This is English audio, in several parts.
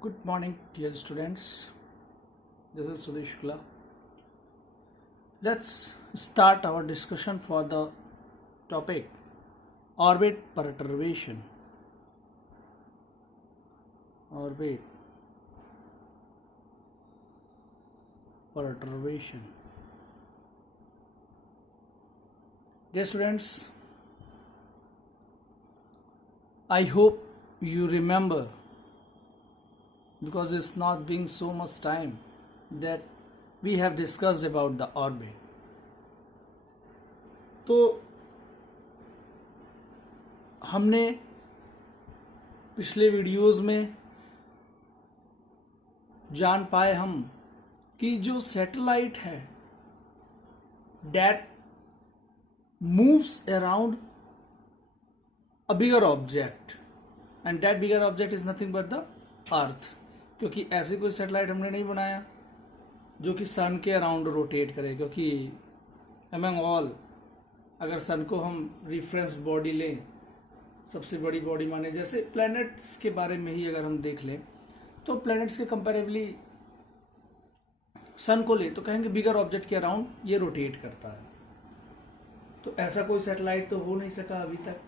Good morning, dear students. This is Sudesh Shukla. Let's start our discussion for the topic orbit perturbation. Orbit perturbation. Dear students, I hope you remember, because it's not being so much time, that we have discussed about the orbit. तो हमने पिछले videos में जान पाए हम कि जो satellite है that moves around a bigger object and that bigger object is nothing but the earth, क्योंकि ऐसे कोई सैटेलाइट हमने नहीं बनाया जो कि सन के अराउंड रोटेट करे, क्योंकि अमंग ऑल अगर सन को हम रिफरेंस बॉडी लें, सबसे बड़ी बॉडी माने, जैसे प्लैनेट्स के बारे में ही अगर हम देख लें तो प्लैनेट्स के कंपैरेबली सन को ले तो कहेंगे बिगर ऑब्जेक्ट के अराउंड ये रोटेट करता है। तो ऐसा कोई सैटेलाइट तो हो नहीं सका अभी तक,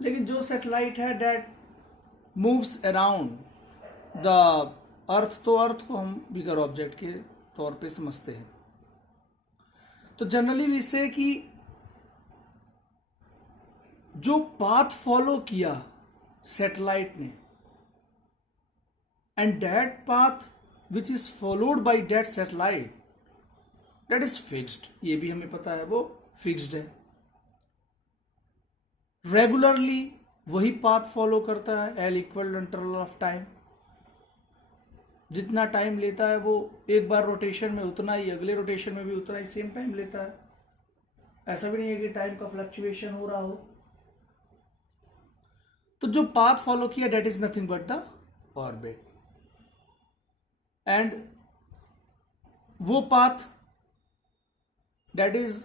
लेकिन जो सैटेलाइट है that moves around the earth, तो अर्थ को हम बिगर ऑब्जेक्ट के तौर पे समझते हैं। तो जनरली वी से कि जो पाथ फॉलो किया सैटेलाइट ने and that path which is followed by that satellite that is fixed, ये भी हमें पता है वो फिक्स्ड है। रेगुलरली वही पाथ फॉलो करता है L equal interval of time, जितना टाइम लेता है वो एक बार रोटेशन में उतना ही, अगले रोटेशन में भी उतना ही सेम टाइम लेता है। ऐसा भी नहीं है कि टाइम का फ्लक्चुएशन हो रहा हो। तो जो पाथ फॉलो किया that is nothing but the orbit, and वो पाथ दैट इज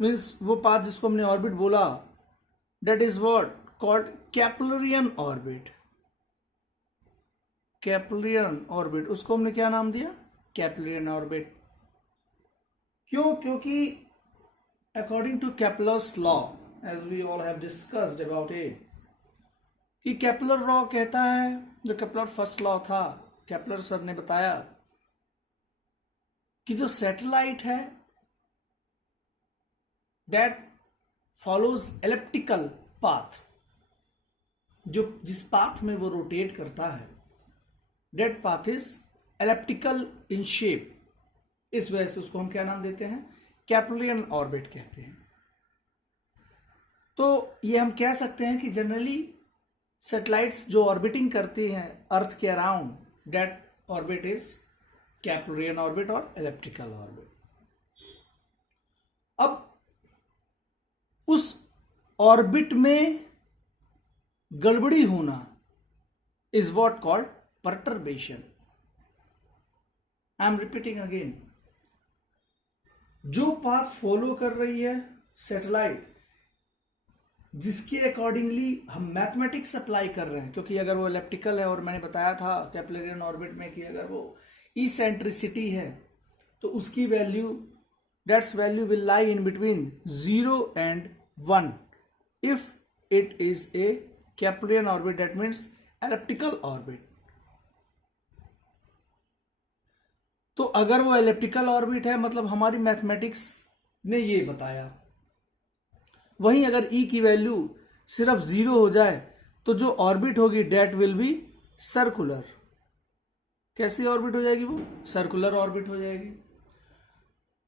मीन्स वो पाथ जिसको हमने ऑर्बिट बोला that is what called Keplerian orbit. Keplerian orbit, उसको हमने क्या नाम दिया? Keplerian orbit. क्यों? क्योंकि according to Kepler's law, as we all have discussed about it, कि केपलर लॉ कहता है, जो केपलर फर्स्ट लॉ था, केपलर सर ने बताया कि जो सैटेलाइट है दैट फॉलोज एलिप्टिकल पाथ, जो जिस पाथ में वो रोटेट करता है that path is elliptical in shape. इस वजह से उसको हम क्या नाम देते हैं? कैपलरियन ऑर्बिट कहते हैं। तो ये हम कह सकते हैं कि जनरली सैटेलाइट्स जो ऑर्बिटिंग करती हैं अर्थ के around that orbit is Keplerian orbit और एलिप्टिकल ऑर्बिट। अब उस ऑर्बिट में गड़बड़ी होना is what called perturbation. I am repeating again, जो पाथ फॉलो कर रही है सैटेलाइट, जिसके अकॉर्डिंगली हम मैथमेटिक्स अप्लाई कर रहे हैं, क्योंकि अगर वो एलिप्टिकल है, और मैंने बताया था कैपलरियन ऑर्बिट में कि अगर वो इसेंट्रिसिटी है तो उसकी value, that's value will lie in between 0 and 1 if it is a Keplernian orbit, that means elliptical orbit। तो अगर वो एलिप्टिकल ऑर्बिट है मतलब हमारी मैथमेटिक्स ने ये बताया। वहीं अगर E की वैल्यू सिर्फ 0 हो जाए तो जो ऑर्बिट होगी डेट विल बी सर्कुलर। कैसी ऑर्बिट हो जाएगी? वो सर्कुलर ऑर्बिट हो जाएगी।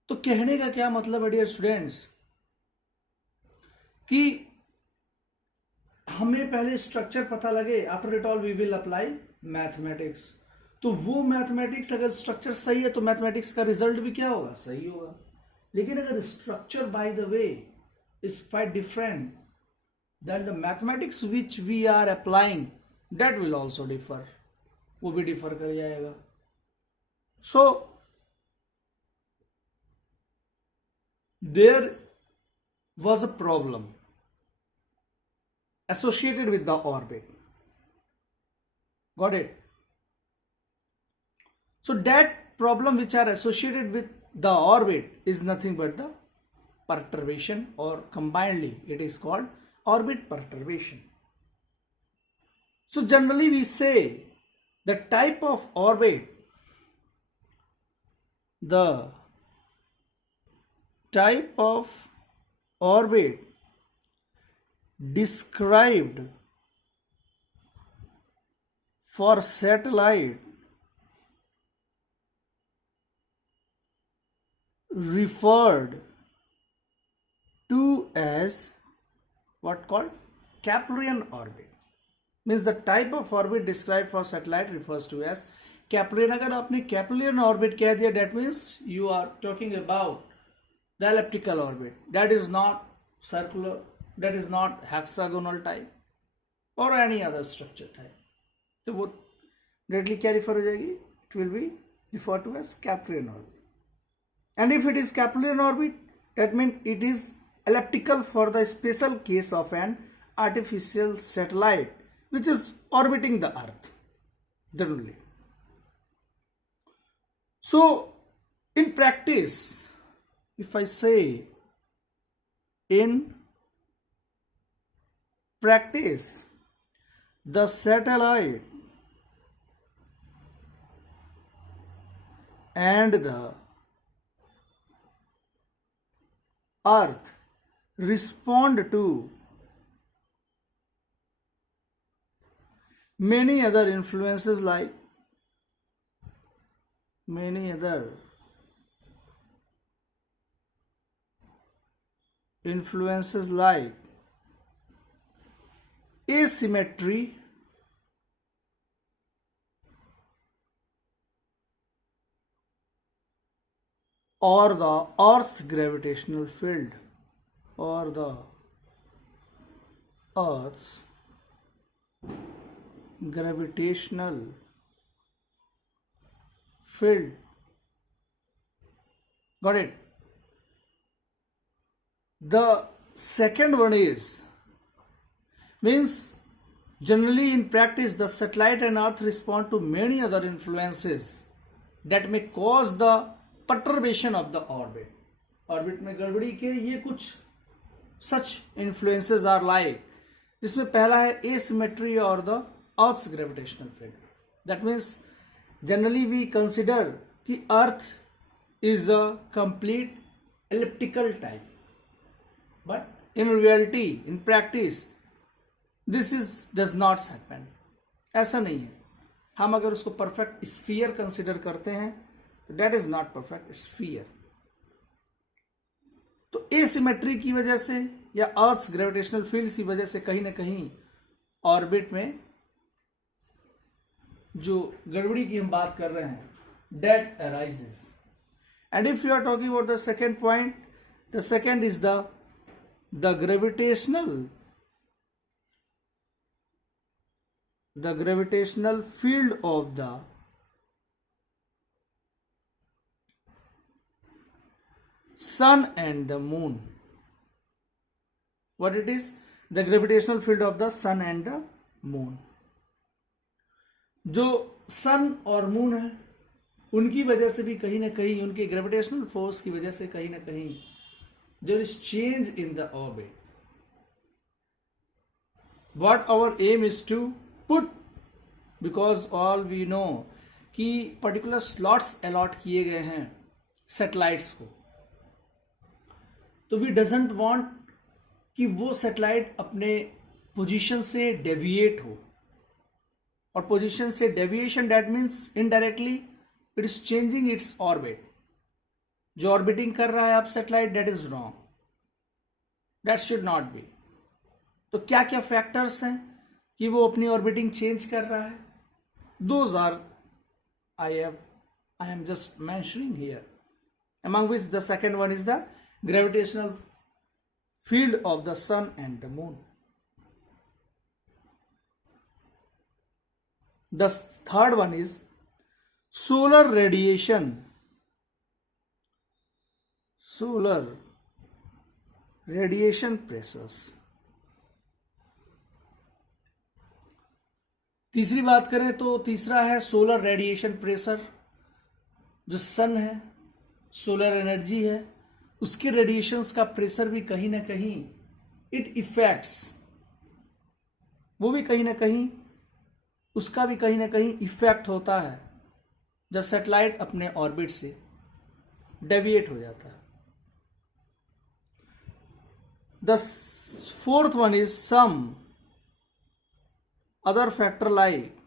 तो कहने का क्या मतलब है डियर स्टूडेंट्स, कि हमें पहले स्ट्रक्चर पता लगे, after it all we will apply mathematics. तो वो मैथमेटिक्स, अगर स्ट्रक्चर सही है तो मैथमेटिक्स का रिजल्ट भी क्या होगा? सही होगा। लेकिन अगर structure by the way is quite different than the mathematics which we are applying that will also differ, वो भी डिफर कर जाएगा। So there was a problem associated with the orbit, Got it? So that problem which are associated with the orbit is nothing but the perturbation, or combinedly it is called orbit perturbation. So generally we say the type of orbit, the type of orbit described for satellite referred to as what called Keplernian orbit. Means the type of orbit described for satellite refers to as Keplernian. अगर आपने Keplernian orbit कह दिया, that means you are talking about the elliptical orbit. That is not circular, that is not hexagonal type or any other structure type. तो वो directly क्या refer हो जाएगी? It will be referred to as Keplernian orbit. And if it is Keplernian orbit, that means it is elliptical for the special case of an artificial satellite which is orbiting the Earth generally. So in practice, if I say in practice, the satellite and the Earth respond to many other influences like asymmetry, or the Earth's gravitational field, or the Earth's gravitational field. Got it? The second one is, means generally in practice the satellite and Earth respond to many other influences that may cause the perturbation of the orbit. Orbit में गड़बड़ी के ये कुछ such influences are like, जिसमें पहला है asymmetry or the Earth's gravitational field. That means generally we consider कि Earth is a complete elliptical type, but in reality, in practice, this is does not happen. ऐसा नहीं है. हम अगर उसको perfect sphere consider करते हैं, तो that is not perfect sphere. तो asymmetry की वजह से या Earth's gravitational field की वजह से कहीं ना कहीं ऑर्बिट में जो गड़बड़ी की हम बात कर रहे हैं, that arises. And if you are talking about the second point, the second is the gravitational field of the sun and the moon. What it is? The gravitational field of the sun and the moon. जो सन और moon है उनकी वजह से भी कहीं ना कहीं, उनके ग्रेविटेशनल फोर्स की वजह से कहीं ना कहीं there is change in the orbit. What our aim is to put, because all we know कि particular slots allot किए गए हैं satellites को, तो we doesn't want कि वो सैटेलाइट अपने पोजीशन से डेविएट हो, और पोजीशन से deviation that means indirectly it is changing its orbit. जो ऑर्बिटिंग कर रहा है अब satellite, that is wrong, that should not be. तो क्या क्या फैक्टर्स हैं कि वो अपनी ऑर्बिटिंग चेंज कर रहा है? Those are I am just mentioning here, among which the second one is the gravitational field of the sun and the moon. The third one is solar radiation. Solar radiation pressures. तीसरी बात करें तो तीसरा है solar radiation pressure. जो सन है, solar energy है, उसके रेडिएशंस का प्रेशर भी कहीं ना कहीं इट इफेक्ट्स, वो भी कहीं ना कहीं, उसका भी कहीं ना कहीं इफेक्ट होता है जब सैटेलाइट अपने ऑर्बिट से डेविएट हो जाता है। The fourth one is some other factor like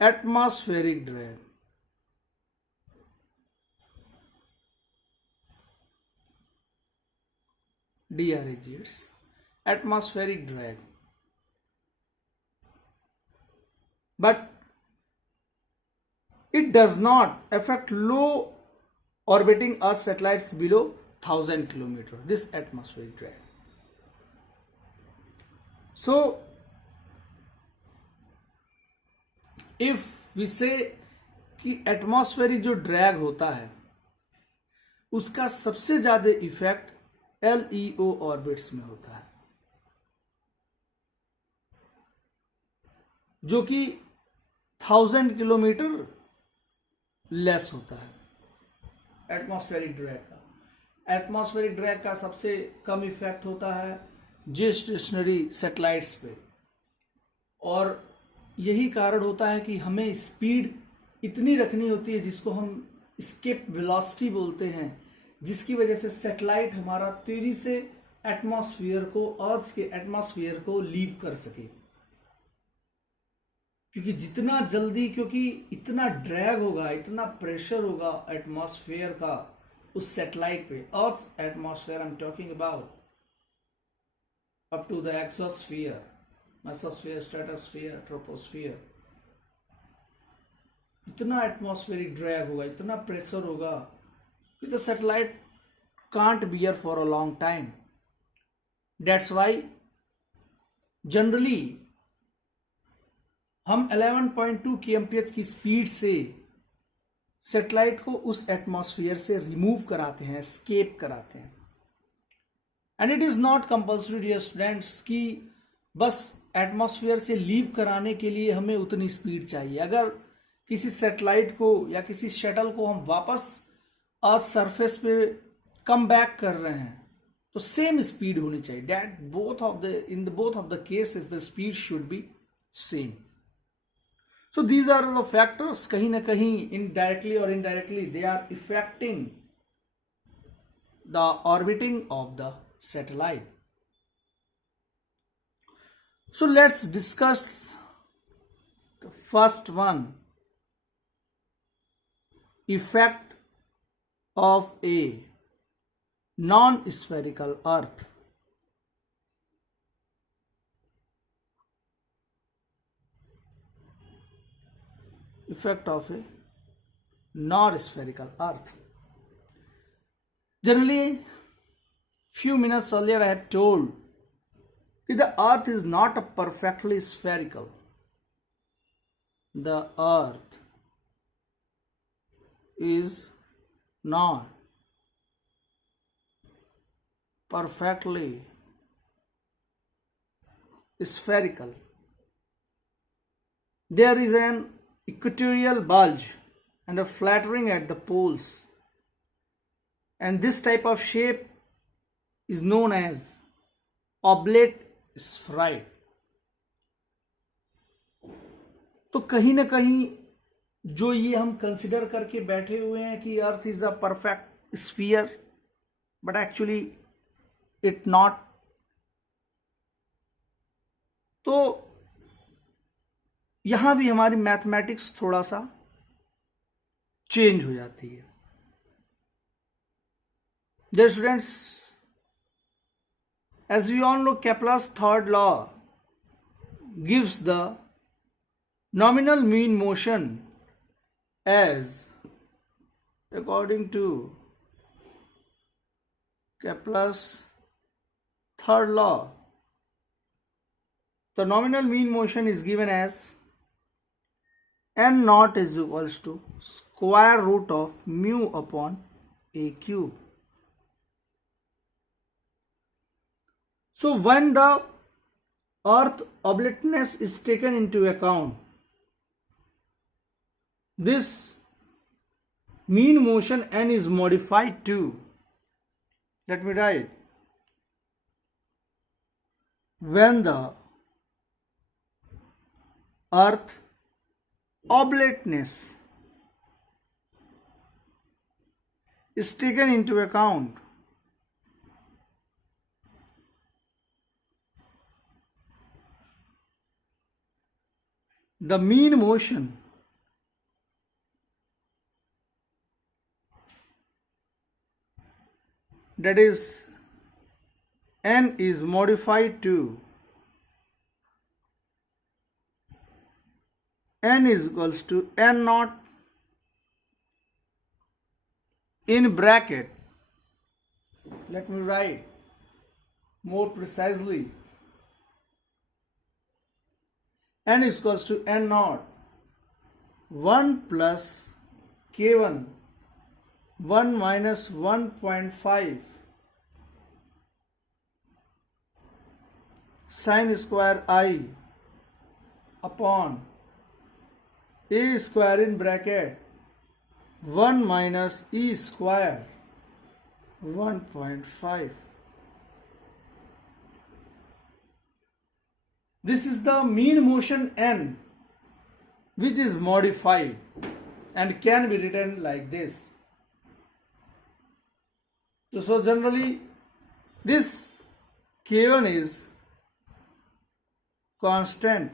atmospheric drag. DRAG, it's atmospheric drag. But it does not affect low orbiting Earth satellites below 1000 kilometers, this atmospheric drag. So, if we say कि atmospheric जो drag होता है उसका सबसे ज्यादा effect LEO orbits में होता है, जो कि 1000 किलोमीटर लेस होता है एटमॉस्फेरिक ड्रैग का। एटमॉस्फेरिक ड्रैग का सबसे कम इफेक्ट होता है जियोस्टेशनरी सैटेलाइट्स पे, और यही कारण होता है कि हमें स्पीड इतनी रखनी होती है जिसको हम स्केप वेलोसिटी बोलते हैं, जिसकी वजह से सैटेलाइट हमारा तेजी से एटमॉस्फेयर को, अर्थ के एटमॉस्फेयर को लीव कर सके। क्योंकि जितना जल्दी, क्योंकि इतना ड्रैग होगा, इतना प्रेशर होगा एटमॉस्फेयर का उस सैटेलाइट पे, earth atmosphere I am talking about, up to the exosphere, mesosphere, stratosphere, troposphere, इतना एटमॉस्फेरिक ड्रैग होगा, इतना प्रेशर होगा कि the satellite can't bear for a long time. That's why generally हम 11.2 kmph की स्पीड से सैटेलाइट को उस एटमॉस्फेयर से रिमूव कराते हैं, एस्केप कराते हैं। And it is not compulsory dear students कि बस एटमॉस्फेयर से लीव कराने के लिए हमें उतनी स्पीड चाहिए। अगर किसी सैटेलाइट को या किसी शटल को हम वापस अर्थ सरफेस पे कम बैक कर रहे हैं तो सेम स्पीड होनी चाहिए। That both of the, in the both of the cases the speed should be same. So these are the factors, कहीं ना कहीं इनडायरेक्टली और indirectly they are affecting the orbiting of the satellite. So let's discuss the first one, effect of a non-spherical Earth. Effect of a non-spherical Earth. Generally, few minutes earlier I have told that the earth is not a perfectly spherical. The earth is not perfectly spherical. There is an equatorial bulge and a flattering at the poles, and this type of shape is known as oblate spheroid. तो कहीं ना कहीं जो ये हम consider करके बैठे हुए हैं कि earth is a perfect sphere, but actually it not, तो यहां भी हमारी मैथमेटिक्स थोड़ा सा चेंज हो जाती है। Dear students, as we all know, Kepler's third law gives the nominal mean motion as, according to Kepler's third law, the nominal mean motion is given as n naught is equals to square root of mu upon a cube. So when the earth oblateness is taken into account, this mean motion n is modified to, let me write, when the earth oblateness is taken into account, the mean motion that is n is modified to n is equals to n naught in bracket, let me write more precisely, n is equals to n naught 1 plus k1 1 minus 1.5 sine square I upon a square in bracket 1 minus e square 1.5. This is the mean motion n, which is modified and can be written like this. So generally this k1 is constant,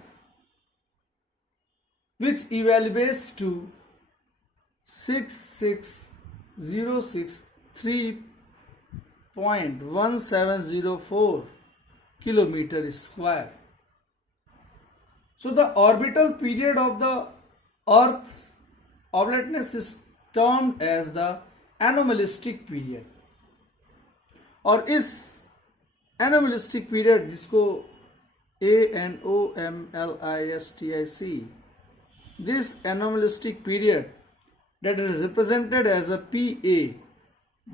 which evaluates to 66063.1704 kilometer square. So the orbital period of the Earth's oblateness is termed as the anomalistic period, और इस anomalistic period जिसको anomalistic, this anomalistic period that is represented as a PA,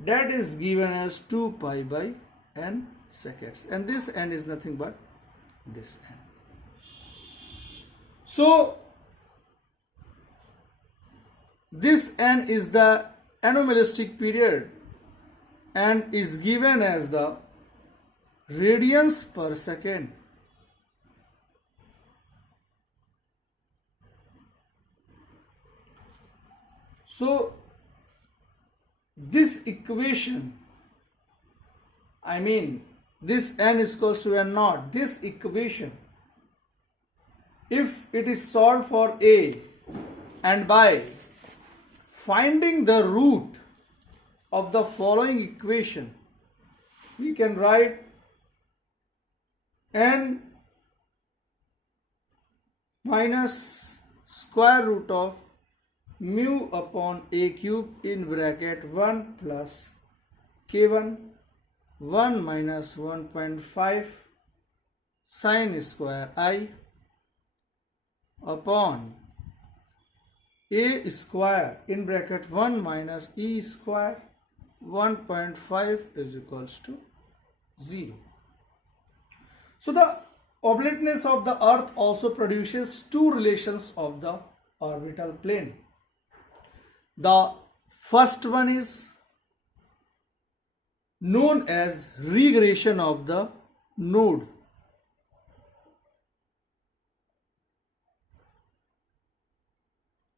that is given as 2 pi by n seconds, and this n is nothing but this n. So this n is the anomalistic period and is given as the radians per second. So this equation, I mean this n is equals to n naught, this equation, if it is solved for a and by finding the root of the following equation, we can write n minus square root of mu upon a cube in bracket 1 plus k1 1 minus 1.5 sine square I upon a square in bracket 1 minus e square 1.5 is equals to 0. So the oblateness of the earth also produces two relations of the orbital plane. The first one is known as regression of the node.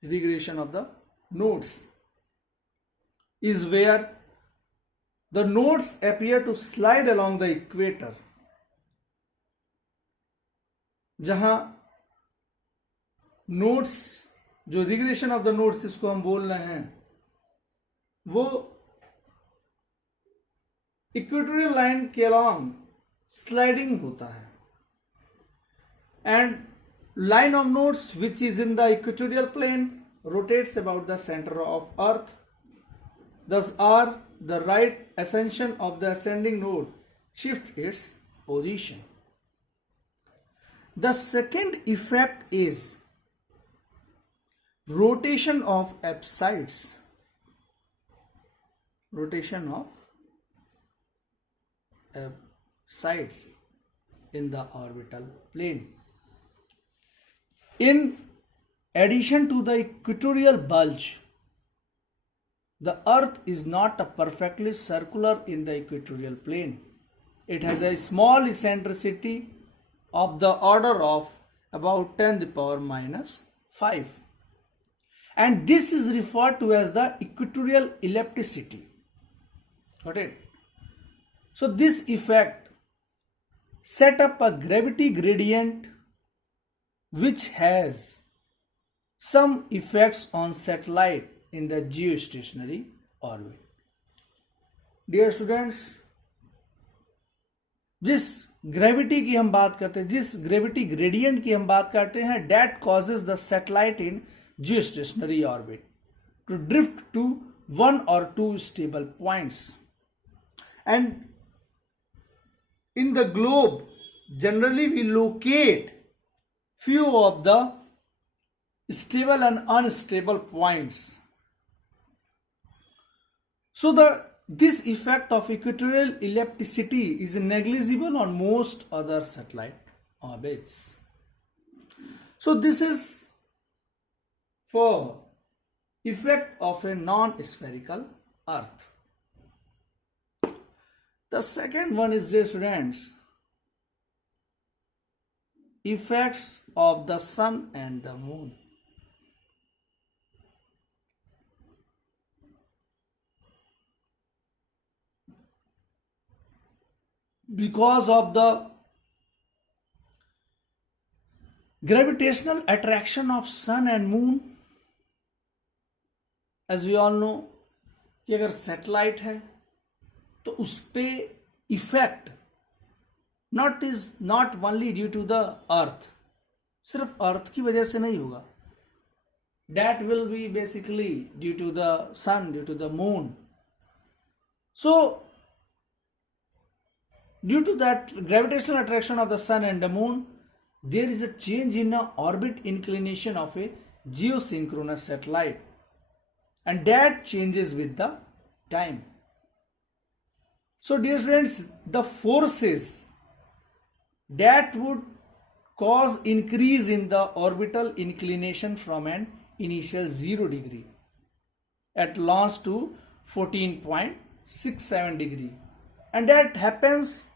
Regression of the nodes is where the nodes appear to slide along the equator. जहां nodes, जो regression of the nodes जिसको हम बोल रहे हैं, वो equatorial line के along sliding होता है, and line of nodes which is in the equatorial plane rotates about the center of earth. Thus are the right ascension of the ascending node shift its position. The second effect is rotation of apsides. Rotation of apsides. in the orbital plane. In addition to the equatorial bulge, the Earth is not perfectly circular in the equatorial plane. It has a small eccentricity of the order of about 10 to the power minus 5. And this is referred to as the equatorial ellipticity. Got it? So this effect set up a gravity gradient which has some effects on satellite in the geostationary orbit. Dear students, जिस gravity की हम बात करते हैं, जिस gravity gradient की हम बात करते हैं, that causes the satellite in geostationary orbit to drift to one or two stable points. And in the globe, generally we locate few of the stable and unstable points. So this effect of equatorial ellipticity is negligible on most other satellite orbits. So this is for effect of a non-spherical Earth. The second one is, dear students, effects of the sun and the moon. Because of the gravitational attraction of sun and moon, as we all know कि अगर satellite है तो उस पे effect not only due to the earth, सिर्फ earth की वजह से नहीं होगा, that will be basically due to the sun, due to the moon. So due to that gravitational attraction of the sun and the moon, there is a change in the orbit inclination of a geosynchronous satellite, and that changes with the time. So dear friends, the forces that would cause increase in the orbital inclination from an initial 0 degree at launch to 14.67 degree, and that happens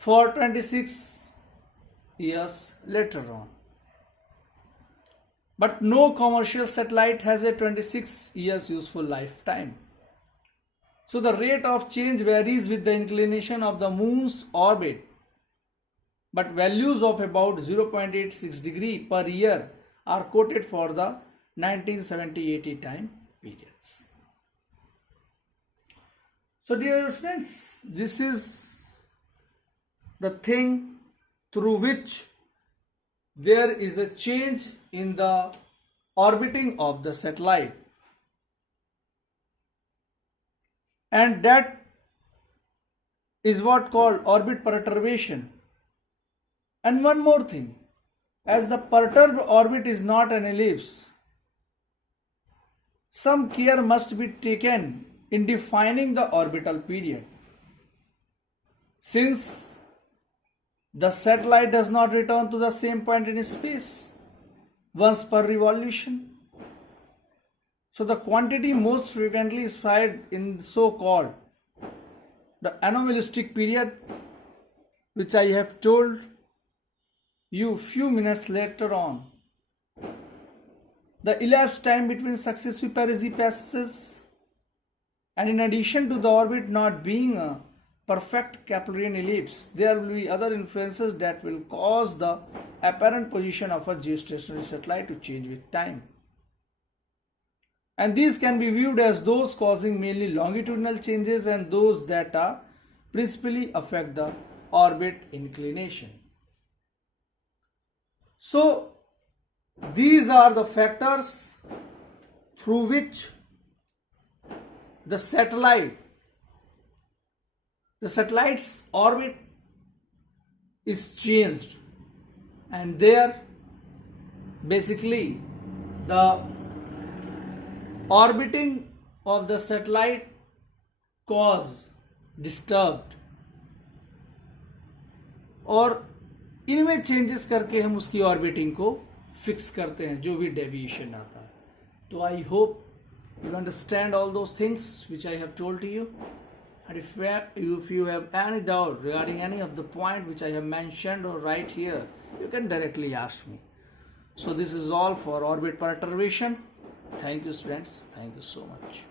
for 26 years later on. But no commercial satellite has a 26 years useful lifetime. So the rate of change varies with the inclination of the moon's orbit, but values of about 0.86 degree per year are quoted for the 1970-80 time periods. So dear friends, this is the thing through which there is a change in the orbiting of the satellite, and that is what called orbit perturbation. And one more thing, as the perturbed orbit is not an ellipse, some care must be taken in defining the orbital period, since the satellite does not return to the same point in space once per revolution. So the quantity most frequently specified in so-called the anomalistic period, which I have told you few minutes later on, the elapsed time between successive perigee passes, and in addition to the orbit not being a perfect Keplerian ellipse, there will be other influences that will cause the apparent position of a geostationary satellite to change with time. And these can be viewed as those causing mainly longitudinal changes and those that are principally affect the orbit inclination. So these are the factors through which the satellite's orbit is changed, and there basically the orbiting of the satellite cause disturbed, और इनमें changes करके हम उसकी orbiting को fix करते हैं जो भी डेविएशन आता है. तो I hope you understand all those things which I have told to you, and if you have any doubt regarding any of the point which I have mentioned or right here, you can directly ask me. So this is all for orbit perturbation. Thank you students, thank you so much.